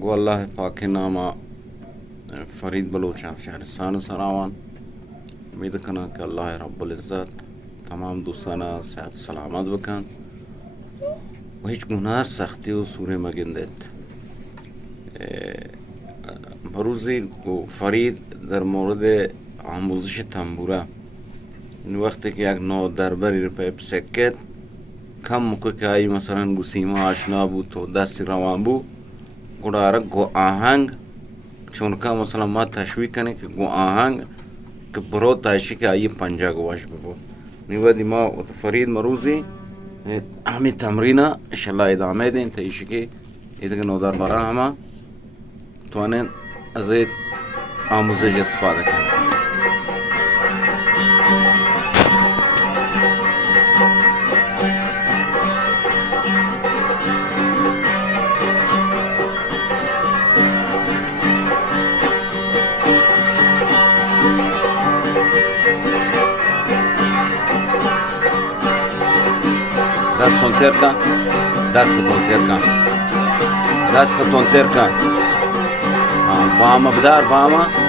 گو اللہ پاک نامہ فرید بلوچ شہرستان سراوان امید کنم که الله رب العزت تمام دوستانا صحت سلامت بکن و هیچ گناه سختی و سوره مگندید. بروزی فرید در مورد آموزش تنبوره این وقتی که یک نو دربری رو پی بسکت کم موقع که ای مثلا گو سیما آشنا بود تو دستی روان بود گوڑاره گو آهنگ چون که مثلا ما تشویق کنه که گو آهنگ که برو تایشی که ای پنجا گواش ببود نیودی ما فرید مروزی همین تمرینه انشالله ادامه دین تایشی که ایده نو درباره همه توانین از این آموزش استفاده کنید. دستون تر کن، دستتون تر کن، دستتون تر کن. با همه بدار با همه